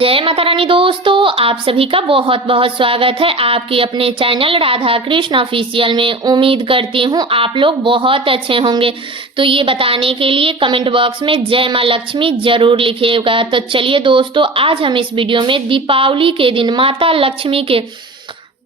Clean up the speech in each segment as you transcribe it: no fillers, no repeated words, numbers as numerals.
जय माता रानी दोस्तों, आप सभी का बहुत बहुत स्वागत है आपके अपने चैनल राधा कृष्ण ऑफिशियल में। उम्मीद करती हूँ आप लोग बहुत अच्छे होंगे। तो ये बताने के लिए कमेंट बॉक्स में जय माँ लक्ष्मी जरूर लिखिएगा। तो चलिए दोस्तों, आज हम इस वीडियो में दीपावली के दिन माता लक्ष्मी के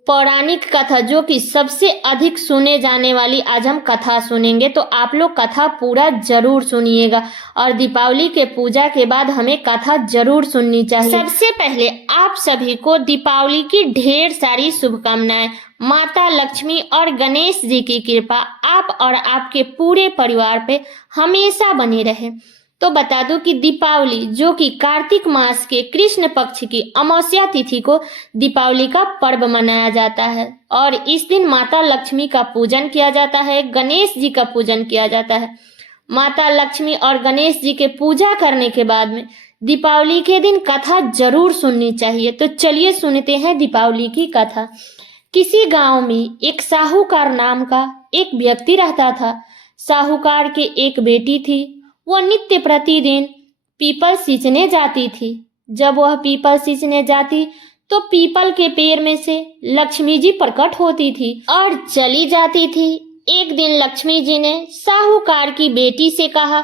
पौराणिक कथा, जो कि सबसे अधिक सुने जाने वाली आज हम कथा सुनेंगे। तो आप लोग कथा पूरा जरूर सुनिएगा और दीपावली के पूजा के बाद हमें कथा जरूर सुननी चाहिए। सबसे पहले आप सभी को दीपावली की ढेर सारी शुभकामनाएं। माता लक्ष्मी और गणेश जी की कृपा आप और आपके पूरे परिवार पे हमेशा बनी रहे। तो बता दूं कि दीपावली, जो कि कार्तिक मास के कृष्ण पक्ष की अमावस्या तिथि को दीपावली का पर्व मनाया जाता है और इस दिन माता लक्ष्मी का पूजन किया जाता है, गणेश जी का पूजन किया जाता है। माता लक्ष्मी और गणेश जी के पूजा करने के बाद में दीपावली के दिन कथा जरूर सुननी चाहिए। तो चलिए सुनते हैं दीपावली की कथा। किसी गांव में एक साहूकार नाम का एक व्यक्ति रहता था। साहूकार के एक बेटी थी। वह नित्य प्रतिदिन पीपल सींचने जाती थी। जब वह पीपल सींचने जाती तो पीपल के पेड़ में से लक्ष्मी जी प्रकट होती थी और चली जाती थी। एक दिन लक्ष्मी जी ने साहूकार की बेटी से कहा,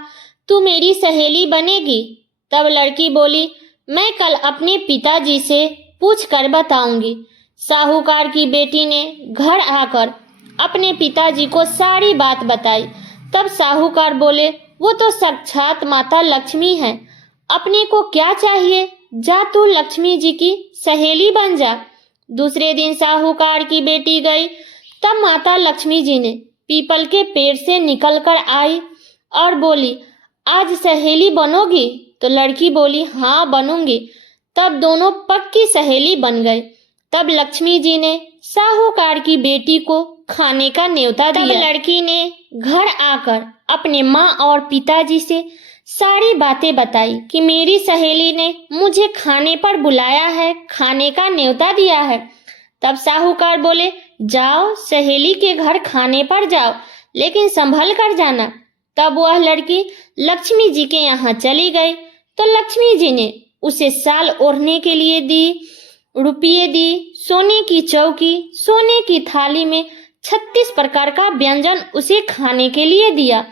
तू मेरी सहेली बनेगी? तब लड़की बोली, मैं कल अपने पिताजी से पूछ कर बताऊंगी। साहूकार की बेटी ने घर आकर अपने पिताजी को सारी बात बताई। तब साहूकार बोले, वो तो साक्षात माता लक्ष्मी है, अपने को क्या चाहिए, जा तू लक्ष्मी जी की सहेली बन जा। दूसरे दिन साहूकार की बेटी गई। तब माता लक्ष्मी जी ने पीपल के पेड़ से निकलकर आई और बोली, आज सहेली बनोगी? तो लड़की बोली, हाँ बनूंगी। तब दोनों पक्की सहेली बन गए। तब लक्ष्मी जी ने साहूकार की बेटी को खाने का न्योता दिया। तब लड़की ने घर आकर अपने माँ और पिताजी से सारी बातें बताई कि मेरी सहेली ने मुझे खाने पर बुलाया है, खाने का न्योता दिया है। तब साहूकार बोले, जाओ सहेली के घर खाने पर जाओ, लेकिन संभल कर जाना। तब वह लड़की लक्ष्मी जी के यहाँ चली गई। तो लक्ष्मी जी ने उसे साल ओढ़ने के लिए दी, रुपये दी, सोने की चौकी, सोने की थाली में 36 प्रकार का व्यंजन उसे खाने के लिए दिया।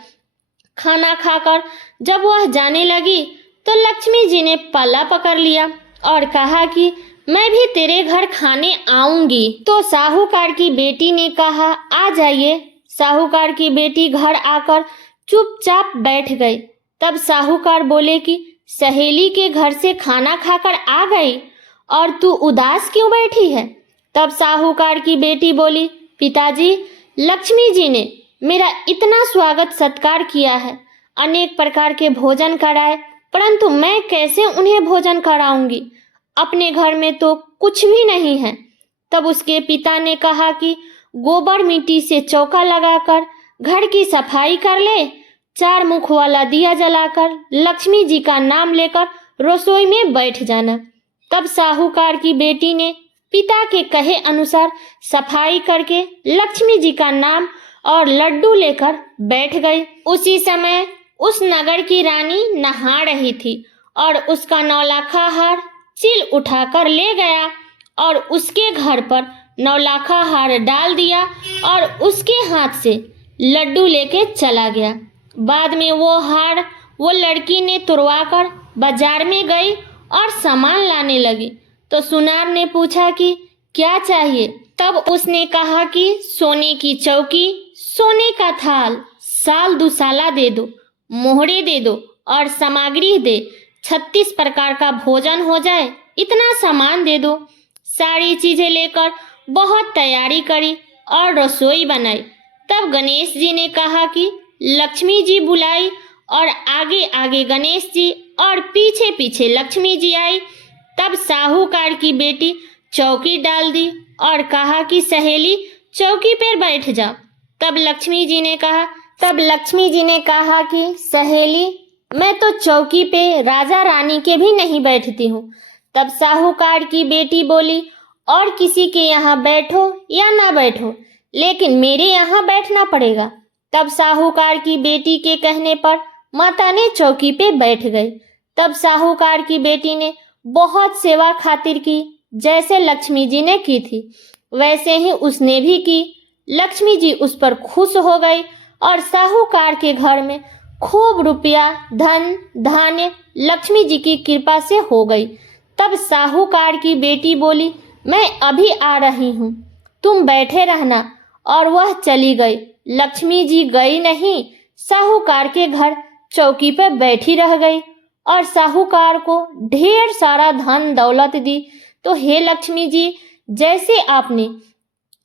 खाना खाकर जब वह जाने लगी तो लक्ष्मी जी ने पल्ला पकड़ लिया और कहा कि मैं भी तेरे घर खाने आऊंगी। तो साहूकार की बेटी ने कहा, आ जाइए। साहूकार की बेटी घर आकर चुपचाप बैठ गई। तब साहूकार बोले कि सहेली के घर से खाना खाकर आ गई और तू उदास क्यों बैठी है? तब साहूकार की बेटी बोली, पिताजी, लक्ष्मी जी ने मेरा इतना स्वागत सत्कार किया है, अनेक प्रकार के भोजन कराए, परंतु मैं कैसे उन्हें भोजन कराऊंगी? अपने घर में तो कुछ भी नहीं है। तब उसके पिता ने कहा कि गोबर मिट्टी से चौका लगाकर घर की सफाई कर ले, 4 मुख वाला दिया जलाकर लक्ष्मी जी का नाम लेकर रसोई में बैठ जाना। तब साहूकार की बेटी ने पिता के कहे अनुसार सफाई करके लक्ष्मी जी का नाम और लड्डू लेकर बैठ गई। उसी समय उस नगर की रानी नहा रही थी और उसका 9 लाखा हार चिल उठाकर ले गया और उसके घर पर 9 लाखा हार डाल दिया और उसके हाथ से लड्डू लेके चला गया। बाद में वो हार वो लड़की ने तुड़वाकर बाजार में गई और सामान लाने लगी। तो सुनार ने पूछा कि क्या चाहिए? तब उसने कहा कि सोने की चौकी, सोने का थाल, साल दुसाला दे दो, मोहरे दे दो और सामग्री दे, 36 प्रकार का भोजन हो जाए, इतना सामान दे दो। सारी चीजें लेकर बहुत तैयारी करी और रसोई बनाई। तब गणेश जी ने कहा कि लक्ष्मी जी बुलाई और आगे आगे गणेश जी और पीछे पीछे लक्ष्मी जी आई। तब साहूकार की बेटी चौकी डाल दी और कहा कि सहेली चौकी पर बैठ जाओ। तब लक्ष्मी जी ने कहा कि सहेली, मैं तो चौकी पे राजा रानी के भी नहीं बैठती हूँ। तब साहूकार की बेटी बोली, और किसी के यहाँ बैठो या ना बैठो, लेकिन मेरे यहाँ बैठना पड़ेगा। तब साहूकार की बेटी के कहने पर माता ने चौकी पे बैठ गई। तब साहूकार की बेटी ने बहुत सेवा खातिर की। जैसे लक्ष्मी जी ने की थी वैसे ही उसने भी की। लक्ष्मी जी उस पर खुश हो गई और साहूकार के घर में खूब रुपया धन धान्य लक्ष्मी जी की कृपा से हो गई। तब साहूकार की बेटी बोली, मैं अभी आ रही हूँ, तुम बैठे रहना। और वह चली गई। लक्ष्मी जी गई नहीं, साहूकार के घर चौकी पर बैठी रह गई और साहूकार को ढेर सारा धन दौलत दी। तो हे लक्ष्मी जी, जैसे आपने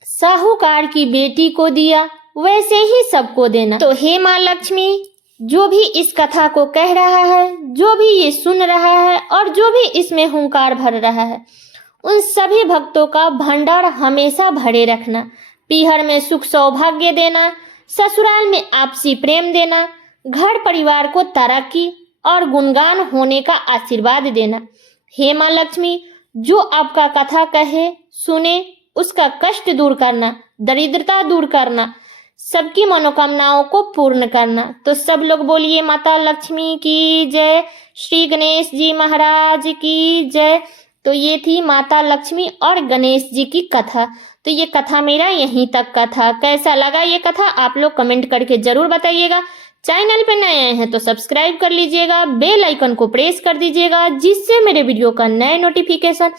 साहूकार की बेटी को दिया वैसे ही सबको देना। तो हे माँ लक्ष्मी, जो भी इस कथा को कह रहा है, जो भी ये सुन रहा है और जो भी इसमें हुंकार भर रहा है, उन सभी भक्तों का भंडार हमेशा भरे रखना। पीहर में सुख सौभाग्य देना, ससुराल में आपसी प्रेम देना, घर परिवार को तरक्की और गुणगान होने का आशीर्वाद देना। हे माँ लक्ष्मी, जो आपका कथा कहे सुने उसका कष्ट दूर करना, दरिद्रता दूर करना, सबकी मनोकामनाओं को पूर्ण करना। तो सब लोग बोलिए माता लक्ष्मी की जय, श्री गणेश जी महाराज की जय। तो ये थी माता लक्ष्मी और गणेश जी की कथा। तो ये कथा मेरा यहीं तक का था। कैसा लगा ये कथा आप लोग कमेंट करके जरूर बताइएगा। चैनल पे नए आए हैं तो सब्सक्राइब कर लीजिएगा, बेल आइकन को प्रेस कर दीजिएगा, जिससे मेरे वीडियो का नए नोटिफिकेशन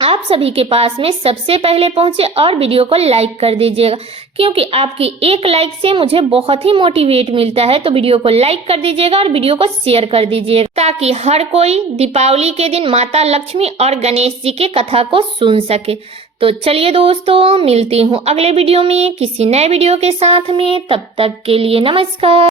आप सभी के पास में सबसे पहले पहुंचे। और वीडियो को लाइक कर दीजिएगा, क्योंकि आपकी एक लाइक से मुझे बहुत ही मोटिवेट मिलता है। तो वीडियो को लाइक कर दीजिएगा और वीडियो को शेयर कर दीजिएगा, ताकि हर कोई दीपावली के दिन माता लक्ष्मी और गणेश जी के कथा को सुन सके। तो चलिए दोस्तों, मिलती हूँ अगले वीडियो में किसी नए वीडियो के साथ में। तब तक के लिए नमस्कार।